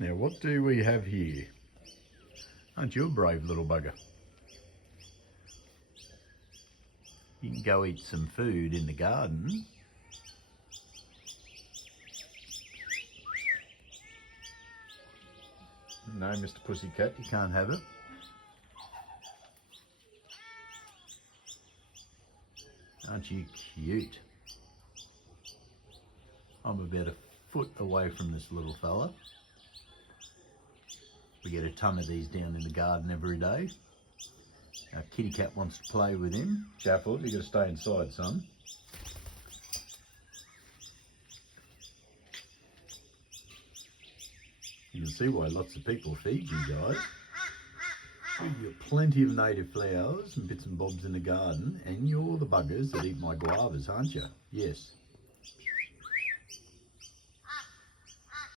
Now what do we have here? Aren't you a brave little bugger? You can go eat some food in the garden. No, Mr. Pussycat, you can't have it. Aren't you cute? I'm about a foot away from this little fella. We get a ton of these down in the garden every day. Our kitty cat wants to play with him. Careful, you got to stay inside, son. You can see why lots of people feed you guys. Give you plenty of native flowers and bits and bobs in the garden, and you're the buggers that eat my guavas, aren't you? Yes.